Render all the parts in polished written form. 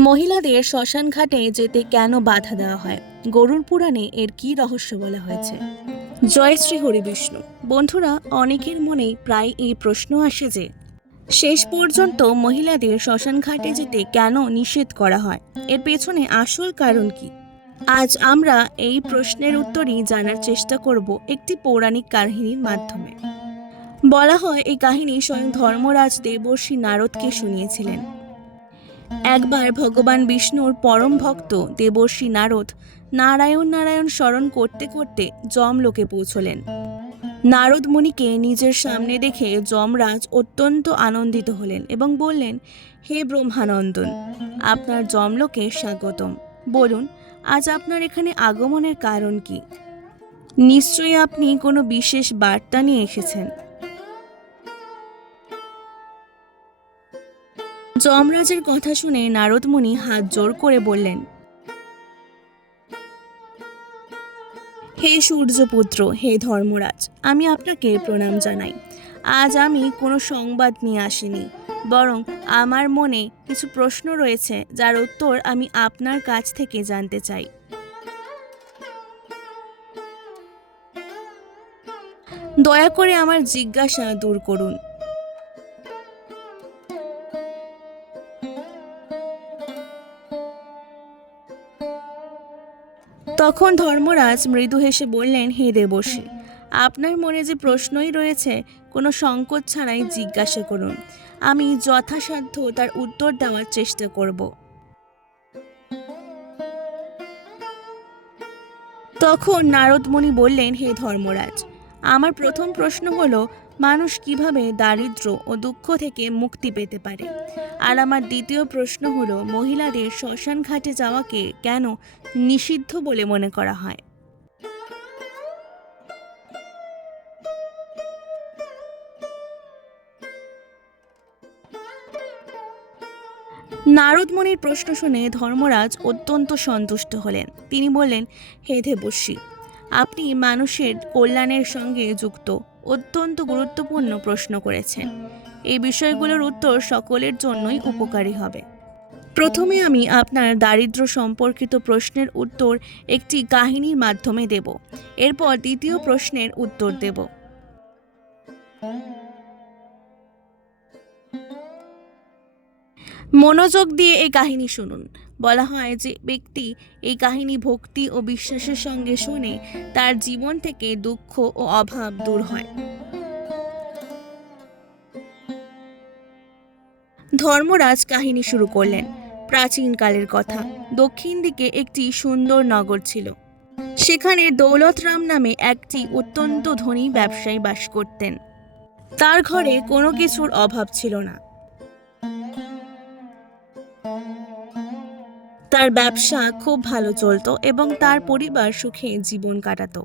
মহিলাদের শ্মশান ঘাটে যেতে কেন বাধা দেওয়া হয়? গরুড় পুরাণে এর কি রহস্য বলা হয়েছে? জয় শ্রী হরিবিষ্ণু। বন্ধুরা, অনেকের মনেই প্রায় এই প্রশ্ন আসে যে শেষ পর্যন্ত মহিলাদের শ্মশান ঘাটে যেতে কেন নিষেধ করা হয়, এর পেছনে আসল কারণ কি? আজ আমরা এই প্রশ্নের উত্তরই জানার চেষ্টা করব একটি পৌরাণিক কাহিনীর মাধ্যমে। বলা হয় এই কাহিনী স্বয়ং ধর্মরাজ দেবর্ষি নারদকে শুনিয়েছিলেন। একবার ভগবান বিষ্ণুর পরম ভক্ত দেবর্ষি নারদ নারায়ণ নারায়ণ স্মরণ করতে করতে যমলোকে পৌঁছলেন। নারদ মুনিকে নিজের সামনে দেখে যমরাজ অত্যন্ত আনন্দিত হলেন এবং বললেন, হে ব্রহ্মানন্দন, আপনার যমলোকে স্বাগতম। বলুন, আজ আপনার এখানে আগমনের কারণ কি? নিশ্চয়ই আপনি কোনো বিশেষ বার্তা নিয়ে এসেছেন। যমরাজের কথা শুনে নারদ মুনি হাত জোড় করে বললেন, হে সূর্যপুত্র, হে ধর্মরাজ, আমি আপনাকে প্রণাম জানাই। আজ আমি কোনো সংবাদ নিয়ে আসিনি, বরং আমার মনে কিছু প্রশ্ন রয়েছে যার উত্তর আমি আপনার কাছ থেকে জানতে চাই। দয়া করে আমার জিজ্ঞাসা দূর করুন। তখন ধর্মরাজ মৃদু হেসে বললেন, হে দেবর্ষি, আপনার মনে যে প্রশ্নই রয়েছে কোনো সংকোচ ছাড়াই জিজ্ঞাসা করুন। আমি যথাসাধ্য তার উত্তর দেওয়ার চেষ্টা করব। তখন নারদ মুনি বললেন, হে ধর্মরাজ, আমার প্রথম প্রশ্ন হলো, মানুষ কিভাবে দারিদ্র্য ও দুঃখ থেকে মুক্তি পেতে পারে? আর আমার দ্বিতীয় প্রশ্ন হলো, মহিলাদের শ্মশান ঘাটে যাওয়াকে কেন নিষিদ্ধ বলে মনে করা হয়? নারদ মুনির প্রশ্ন শুনে ধর্মরাজ অত্যন্ত সন্তুষ্ট হলেন। তিনি বললেন, হে দেবর্ষি, আপনি মানুষের কল্যাণের সঙ্গে যুক্ত অত্যন্ত গুরুত্বপূর্ণ প্রশ্ন করেছেন। এই বিষয়গুলোর উত্তর সকলের জন্যই উপকারী হবে। প্রথমে আমি আপনার দারিদ্র্য সম্পর্কিত প্রশ্নের উত্তর একটি কাহিনীর মাধ্যমে দেব। এরপর দ্বিতীয় প্রশ্নের উত্তর দেব। মনোযোগ দিয়ে এই কাহিনী শুনুন। বলা হয় যে ব্যক্তি এই কাহিনী ভক্তি ও বিশ্বাসের সঙ্গে শোনে, তার জীবন থেকে দুঃখ ও অভাব দূর হয়। ধর্মরাজ কাহিনী শুরু করলেন। প্রাচীনকালের কথা, দক্ষিণ দিকে একটি সুন্দর নগর ছিল। সেখানে দৌলতরাম নামে একটি অত্যন্ত ধনী ব্যবসায়ী বাস করতেন। তার ঘরে কোনো কিছুর অভাব ছিল না। তার ব্যবসা খুব ভালো চলতো এবং তার পরিবার সুখে জীবন কাটাতো।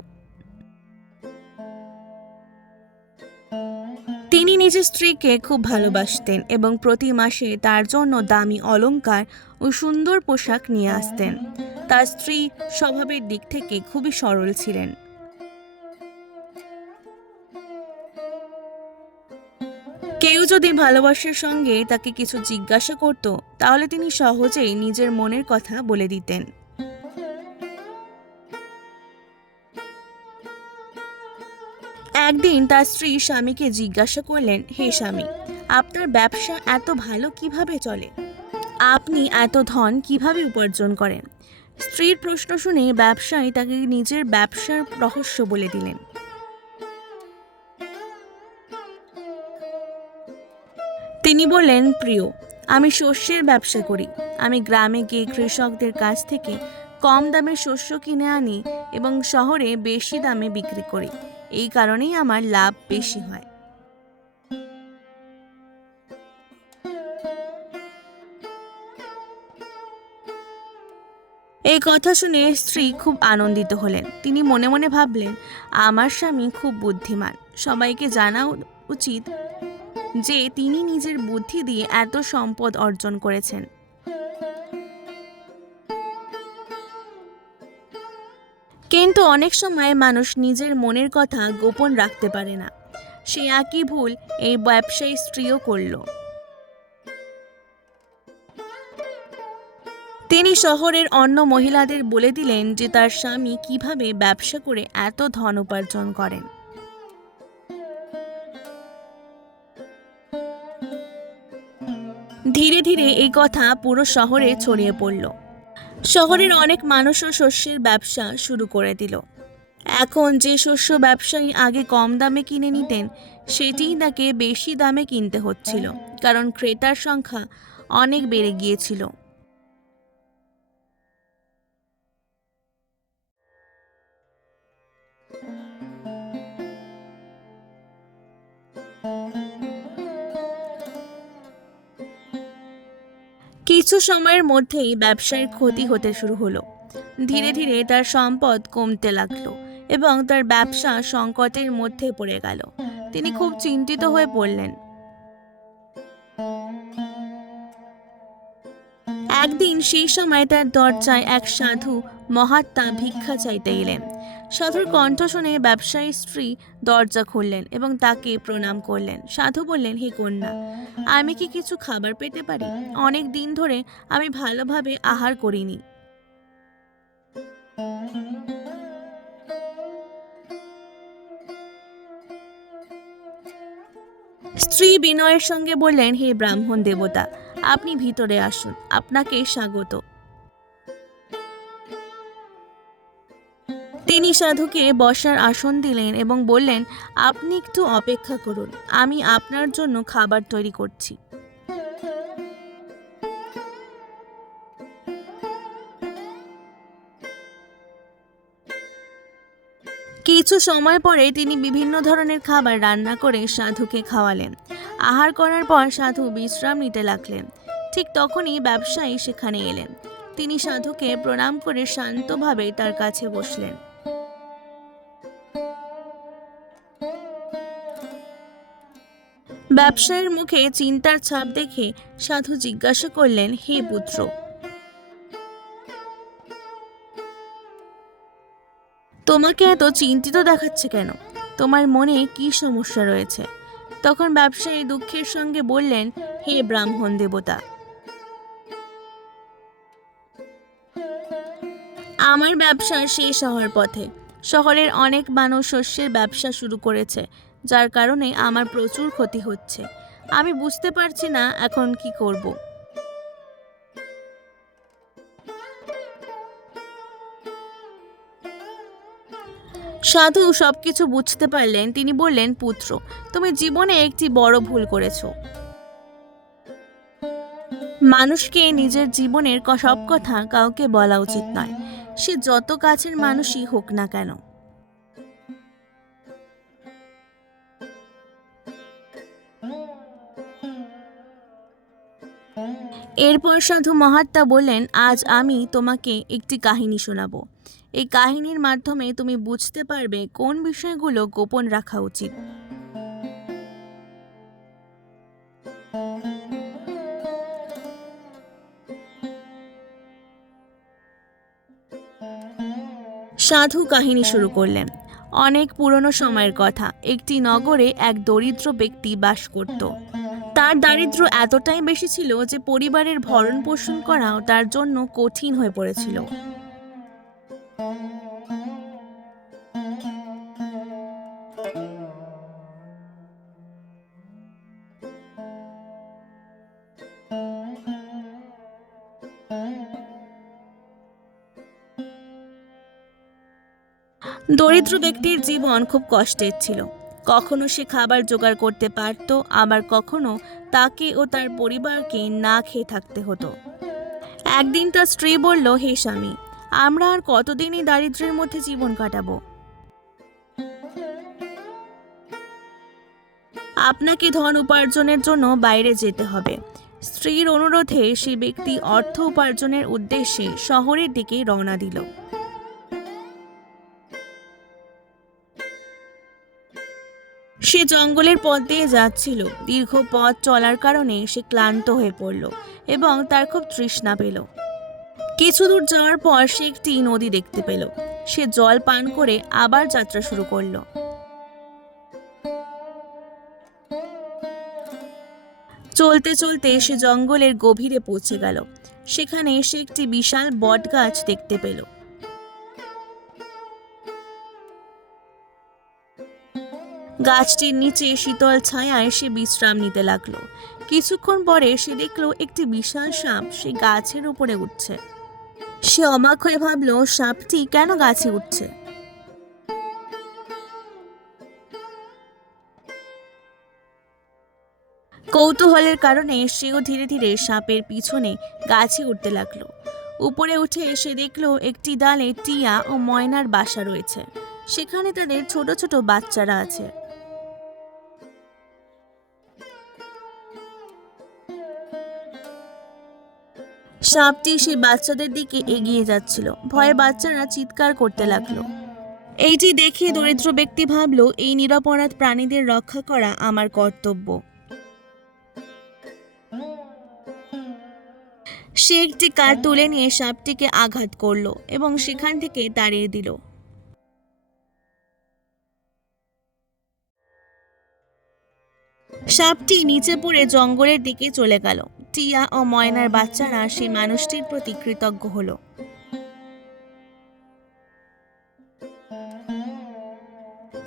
তিনি নিজের স্ত্রীকে খুব ভালোবাসতেন এবং প্রতি মাসে তার জন্য দামি অলংকার ও সুন্দর পোশাক নিয়ে আসতেন। তার স্ত্রী স্বভাবের দিক থেকে খুবই সরল ছিলেন। কেউ যদি ভালোবাসার সঙ্গে তাকে কিছু জিজ্ঞাসা করত, তাহলে তিনি সহজেই নিজের মনের কথা বলে দিতেন। একদিন তার স্ত্রী স্বামীকে জিজ্ঞাসা করলেন, হে স্বামী, আপনার ব্যবসা এত ভালো কিভাবে চলে? আপনি এত ধন কিভাবে উপার্জন করেন? স্ত্রীর প্রশ্ন শুনে ব্যবসায়ী তাকে নিজের ব্যবসার রহস্য বলে দিলেন। তিনি বললেন, প্রিয়, আমি শস্যের ব্যবসা করি। আমি গ্রামে গিয়ে কৃষকদের কাছ থেকে কম দামে শস্য কিনে আনি এবং শহরে বেশি দামে বিক্রি করি। এই কারণেই আমার লাভ বেশি হয়। এই কথা শুনে স্ত্রী খুব আনন্দিত হলেন। তিনি মনে মনে ভাবলেন, আমার স্বামী খুব বুদ্ধিমান। সবাইকে জানা উচিত যে তিনি নিজের বুদ্ধি দিয়ে এত সম্পদ অর্জন করেছেন। কিন্তু অনেক সময় মানুষ নিজের মনের কথা গোপন রাখতে পারে না। সে একই ভুল এই ব্যবসায়ী স্ত্রীও করল। তিনি শহরের অন্য মহিলাদের বলে দিলেন যে তার স্বামী কিভাবে ব্যবসা করে এত ধন উপার্জন করেন। ধীরে ধীরে এই কথা পুরো শহরে ছড়িয়ে পড়ল। শহরের অনেক মানুষও শস্যের ব্যবসা শুরু করে দিল। এখন যে শস্য ব্যবসায়ী আগে কম দামে কিনে নিতেন, সেটিই তাকে বেশি দামে কিনতে হচ্ছিল, কারণ ক্রেতার সংখ্যা অনেক বেড়ে গিয়েছিল। কিছু সময়ের মধ্যেই ব্যবসায়ের ক্ষতি হতে শুরু হলো। ধীরে ধীরে তার সম্পদ কমতে লাগলো এবং তার ব্যবসা সংকটের মধ্যে পড়ে গেল। তিনি খুব চিন্তিত হয়ে পড়লেন। একদিন সেই সময় তার দরজায় এক সাধু মহাত্মা ভিক্ষা চাইতে এলেন। সাধুর কণ্ঠ শুনে ব্যবসায়ীর স্ত্রী দরজা খুললেন এবং তাকে প্রণাম করলেন। সাধু বললেন, হে কন্যা, আমি কি কিছু খাবার পেতে পারি? অনেক দিন ধরে আমি ভালোভাবে আহার করিনি। স্ত্রী বিনয়ের সঙ্গে বললেন, হে ব্রাহ্মণ দেবতা, আপনি ভিতরে আসুন, আপনাকে স্বাগত। তিনি সাধুকে বসার আসন দিলেন এবং বললেন, আপনি একটু অপেক্ষা করুন, আমি আপনার জন্য খাবার তৈরি করছি। কিছু সময় পরে তিনি বিভিন্ন ধরনের খাবার রান্না করে সাধুকে খাওয়ালেন। আহার করার পর সাধু বিশ্রাম নিতে লাগলেন। ঠিক তখনই ব্যবসায়ী সেখানে এলেন। তিনি সাধুকে প্রণাম করে শান্তভাবে তার কাছে বসলেন। ব্যবসায়ীর মুখে চিন্তার ছাপ দেখে সাধু জিজ্ঞাসা করলেন, হে পুত্র, তোমাকে এত চিন্তিত দেখাচ্ছে কেন? তোমার মনে কি সমস্যা রয়েছে? তখন ব্যবসায়ী দুঃখের সঙ্গে বললেন, হে ব্রাহ্মণ দেবতা, আমার ব্যবসা শেষ হওয়ার পথে। শহরের অনেক মানুষ শস্যের ব্যবসা শুরু করেছে, যার কারণে আমার প্রচুর ক্ষতি হচ্ছে। আমি বুঝতে পারছি না এখন কি করব। সাধু সবকিছু বুঝতে পারলেন। তিনি বললেন, পুত্র, তুমি জীবনে একটি বড় ভুল করেছো। মানুষকে নিজের জীবনের সব কথা কাউকে বলা উচিত নয়, সে যত কাছের মানুষই হোক না কেন। এরপর সাধু মহাত্মা বললেন, আজ আমি তোমাকে একটি কাহিনী শোনাবো। এই কাহিনীর মাধ্যমে তুমি বুঝতে পারবে কোন বিষয়গুলো গোপন রাখা উচিত। সাধু কাহিনী শুরু করলেন। অনেক পুরনো সময়ের কথা। একটি নগরে এক দরিদ্র ব্যক্তি বাস করত। তার দারিদ্র্য এতটাই বেশি ছিল যে পরিবারের ভরণ পোষণ করাও তার জন্য কঠিন হয়ে পড়েছিল। দরিদ্র ব্যক্তির জীবন খুব কষ্টের ছিল। কখনো সে খাবার জোগাড় করতে পারত, আবার কখনো তাকে ও তার পরিবারকে না খেয়ে থাকতে হতো। একদিন তার স্ত্রী বলল, হে স্বামী, আমরা আর কতদিন এই দারিদ্র্যের মধ্যে জীবন কাটাবো? আপনাকে ধন উপার্জনের জন্য বাইরে যেতে হবে। স্ত্রীর অনুরোধে সে ব্যক্তি অর্থ উপার্জনের উদ্দেশ্যে শহরের দিকে রওনা দিল। সে জঙ্গলের পথ দিয়ে যাচ্ছিল। দীর্ঘ পথ চলার কারণে সে ক্লান্ত হয়ে পড়ল এবং তার খুব তৃষ্ণা পেল। কিছু দূর যাওয়ার পর সে একটি নদী দেখতে পেল। সে জল পান করে আবার যাত্রা শুরু করলো। চলতে চলতে সে জঙ্গলের গভীরে পৌঁছে গেল। সেখানে সে একটি বিশাল বট গাছ দেখতে পেল। গাছটির নিচে শীতল ছায়ায় সে বিশ্রাম নিতে লাগলো। কিছুক্ষণ পরে সে দেখলো একটি বিশাল সাপ সে গাছের উপরে উঠছে। সে অবাক হয়ে ভাবলো, সাপটি কেন গাছে উঠছে? কৌতূহলের কারণে সেও ধীরে ধীরে সাপের পিছনে গাছে উঠতে লাগলো। উপরে উঠে সে দেখলো একটি ডালে টিয়া ও ময়নার বাসা রয়েছে। সেখানে তাদের ছোট ছোট বাচ্চারা আছে। সাপটি সেই বাচ্চাদের দিকে এগিয়ে যাচ্ছিল। ভয়ে বাচ্চারা চিৎকার করতে লাগলো। এইটি দেখে দরিদ্র ব্যক্তি ভাবলো, এই নিরপরাধ প্রাণীদের রক্ষা করা আমার কর্তব্য। সে একটি কাঠ তুলে নিয়ে সাপটিকে আঘাত করলো এবং সেখান থেকে তাড়িয়ে দিল। সাপটি নিচে পড়ে জঙ্গলের দিকে চলে গেল। টিয়া ও ময়নার বাচ্চারা সেই মানুষটির প্রতি কৃতজ্ঞ হলো।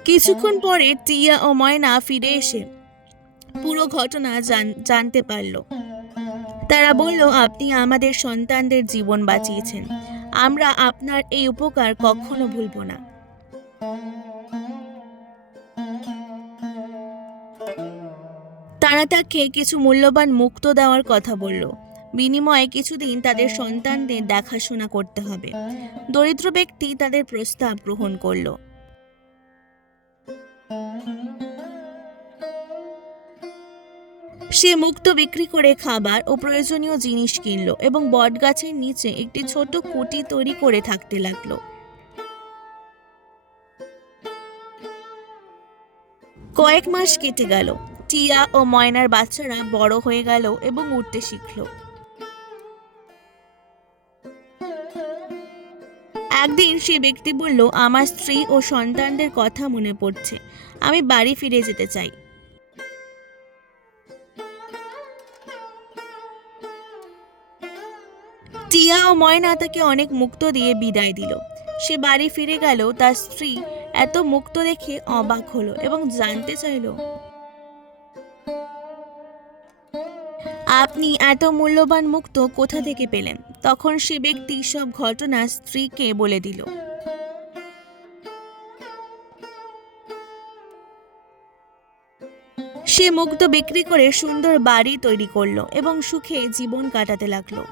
কিছুক্ষণ পরে টিয়া ও ময়না ফিরে এসে পুরো ঘটনা জানতে পারল। তারা বলল, আপনি আমাদের সন্তানদের জীবন বাঁচিয়েছেন। আমরা আপনার এই উপকার কখনো ভুলব না। তারা তাকে কিছু মূল্যবান মুক্ত দেওয়ার কথা বলল। বিনিময়ে কিছুদিন তাদের সন্তানদের দেখাশোনা করতে হবে। দরিদ্র ব্যক্তি তাদের প্রস্তাব গ্রহণ করল। সে মুক্ত বিক্রি করে খাবার ও প্রয়োজনীয় জিনিস কিনলো এবং বটগাছের নিচে একটি ছোট কুটি তৈরি করে থাকতে লাগলো। কয়েক মাস কেটে গেল। টিয়া ও ময়নার বাচ্চারা বড় হয়ে গেল এবং উঠতে শিখল। একদিন সে ব্যক্তি বলল, আমার স্ত্রী ও সন্তানদের কথা মনে পড়ছে। আমি বাড়ি ফিরে যেতে চাই। টিয়া ও ময়না তাকে অনেক মুক্ত দিয়ে বিদায় দিল। সে বাড়ি ফিরে গেল। তার স্ত্রী এত মুক্ত দেখে অবাক হলো এবং জানতে চাইল, আপনি এত মূল্যবান মুক্ত কোথা থেকে পেলেন? তখন সে ব্যক্তি সব ঘটনা স্ত্রীকে বলে দিল। সে মুক্ত বিক্রি করে সুন্দর বাড়ি তৈরি করলো এবং সুখে জীবন কাটাতে লাগলো।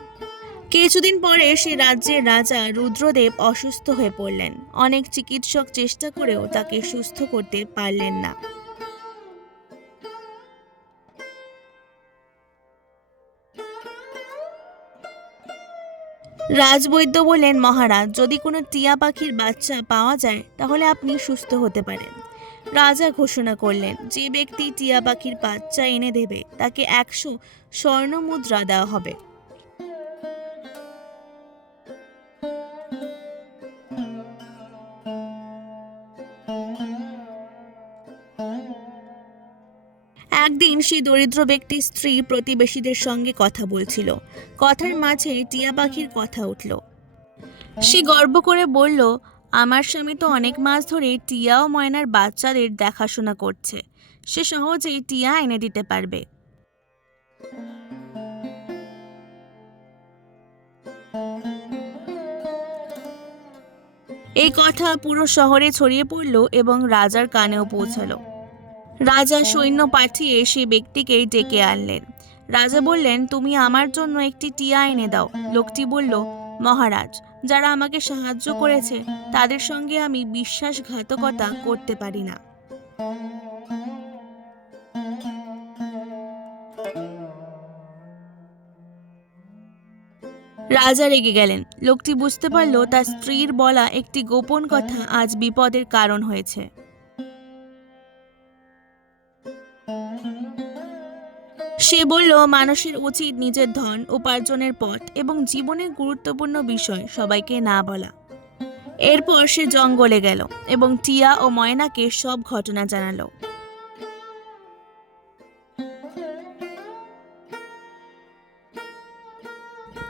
কিছুদিন পরে সে রাজ্যের রাজা রুদ্রদেব অসুস্থ হয়ে পড়লেন। অনেক চিকিৎসক চেষ্টা করেও তাকে সুস্থ করতে পারলেন না। রাজবৈদ্য বললেন, মহারাজ, যদি কোনো টিয়া পাখির বাচ্চা পাওয়া যায় তাহলে আপনি সুস্থ হতে পারেন। রাজা ঘোষণা করলেন, যে ব্যক্তি টিয়া পাখির বাচ্চা এনে দেবে তাকে 100 স্বর্ণ মুদ্রা দেওয়া হবে। একদিন সেই দরিদ্র ব্যক্তির স্ত্রী প্রতিবেশীদের সঙ্গে কথা বলছিল। কথার মাঝে টিয়া পাখির কথা উঠল। সে গর্ব করে বলল, আমার স্বামী তো অনেক মাস ধরে টিয়া ও ময়নার বাচ্চাদের দেখাশোনা করছে। সে সহজেই টিয়া এনে দিতে পারবে। এই কথা পুরো শহরে ছড়িয়ে পড়ল এবং রাজার কানেও পৌঁছালো। রাজা সৈন্য পাঠিয়ে সেই ব্যক্তিকে ডেকে আনলেন। রাজা বললেন, তুমি আমার জন্য একটি টিয়া এনে দাও। লোকটি বলল, মহারাজ, যারা আমাকে সাহায্য করেছে তাদের সঙ্গে আমি বিশ্বাসঘাতকতা করতে পারি না। রাজা রেগে গেলেন। লোকটি বুঝতে পারল তার স্ত্রীর বলা একটি গোপন কথা আজ বিপদের কারণ হয়েছে। সে বলল, মানুষের উচিত নিজের ধন উপার্জনের পথ এবং জীবনের গুরুত্বপূর্ণ বিষয় সবাইকে না বলা। এরপর সে জঙ্গলে গেল এবং টিয়া ও ময়নাকে সব ঘটনা জানালো।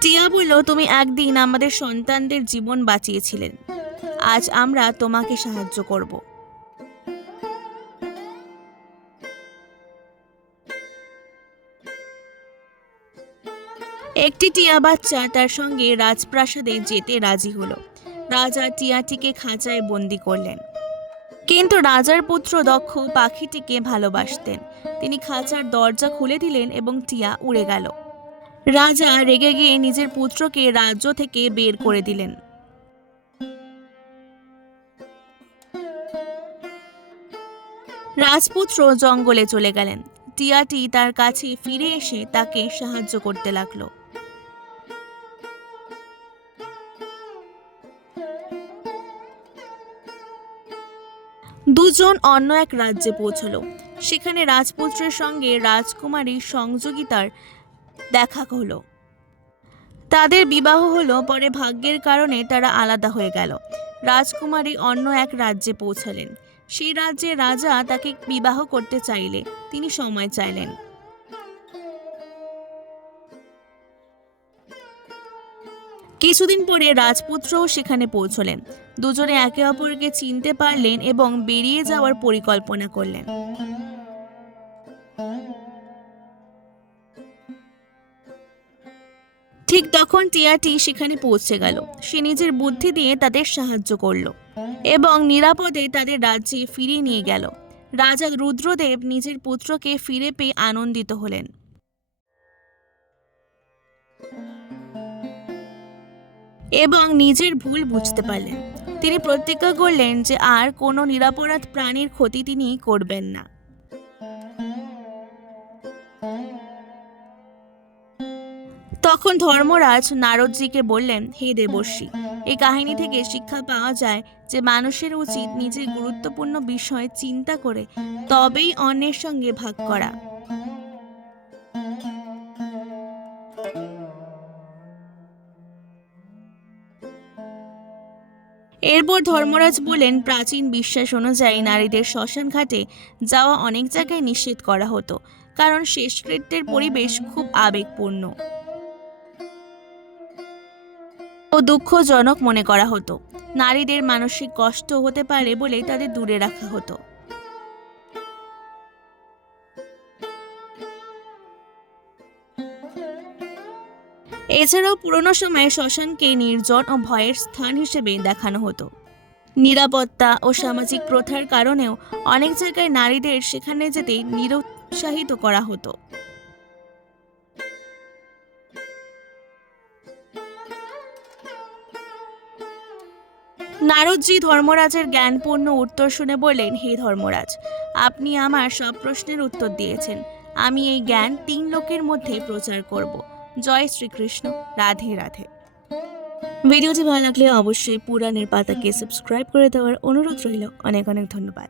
টিয়া বলল, তুমি একদিন আমাদের সন্তানদের জীবন বাঁচিয়েছিলেন, আজ আমরা তোমাকে সাহায্য করব। একটি টিয়া বাচ্চা তার সঙ্গে রাজপ্রাসাদে যেতে রাজি হলো। রাজা টিয়াটিকে খাঁচায় বন্দি করলেন, কিন্তু রাজার পুত্র দক্ষ পাখিটিকে ভালোবাসতেন। তিনি খাঁচার দরজা খুলে দিলেন এবং টিয়া উড়ে গেল। রাজা রেগে গিয়ে নিজের পুত্রকে রাজ্য থেকে বের করে দিলেন। রাজপুত্র জঙ্গলে চলে গেলেন। টিয়াটি তার কাছে ফিরে এসে তাকে সাহায্য করতে লাগলো। দুজন অন্য এক রাজ্যে পৌঁছলো। সেখানে রাজপুত্রের সঙ্গে রাজকুমারীর সংযোগিতার দেখা হলো। তাদের বিবাহ হলো, পরে ভাগ্যের কারণে তারা আলাদা হয়ে গেল। রাজকুমারী অন্য এক রাজ্যে পৌঁছালেন। সেই রাজ্যে রাজা তাকে বিবাহ করতে চাইলে তিনি সময় চাইলেন। কিছুদিন পরে রাজপুত্রও সেখানে পৌঁছলেন। দুজনে একে অপরকে চিনতে পারলেন এবং বেরিয়ে যাওয়ার পরিকল্পনা করলেন। ঠিক তখন টিয়াটি সেখানে পৌঁছে গেল। সে নিজের বুদ্ধি দিয়ে তাদের সাহায্য করলো এবং নিরাপদে তাদের রাজ্যে ফিরিয়ে নিয়ে গেল। রাজা রুদ্রদেব নিজের পুত্রকে ফিরে পেয়ে আনন্দিত হলেন এবং নিজের ভুল বুঝতে পারলেন। তিনি প্রতিজ্ঞা করলেন যে আর কোনো নিরপরাধ প্রাণীর ক্ষতি তিনি করবেন না। তখন ধর্মরাজ নারদজিকে বললেন, হে দেবর্ষি, এই কাহিনী থেকে শিক্ষা পাওয়া যায় যে মানুষের উচিত নিজের গুরুত্বপূর্ণ বিষয় চিন্তা করে তবেই অন্যের সঙ্গে ভাগ করা। এরপর ধর্মরাজ বলেন, প্রাচীন বিশ্বাস অনুযায়ী নারীদের শ্মশান ঘাটে যাওয়া অনেক জায়গায় নিষেধ করা হতো, কারণ শেষকৃত্যের পরিবেশ খুব আবেগপূর্ণ ও দুঃখজনক মনে করা হতো। নারীদের মানসিক কষ্ট হতে পারে বলে তাদের দূরে রাখা হতো। এছাড়াও পুরনো সময়ে শ্মশানকে নির্জন ও ভয়ের স্থান হিসেবে দেখানো হতো। নিরাপত্তা ও সামাজিক প্রথার কারণেও অনেক জায়গায় নারীদের সেখানে যেতে নিরুৎসাহিত করা হতো। নারদজি ধর্মরাজের জ্ঞানপূর্ণ উত্তর শুনে বললেন, হে ধর্মরাজ, আপনি আমার সব প্রশ্নের উত্তর দিয়েছেন। আমি এই জ্ঞান 3 লোকের মধ্যে প্রচার করব। জয় শ্রীকৃষ্ণ। রাধে রাধে। ভিডিওটি ভালো লাগলে অবশ্যই পুরাণের পাতাকে সাবস্ক্রাইব করে দেওয়ার অনুরোধ রইল। অনেক অনেক ধন্যবাদ।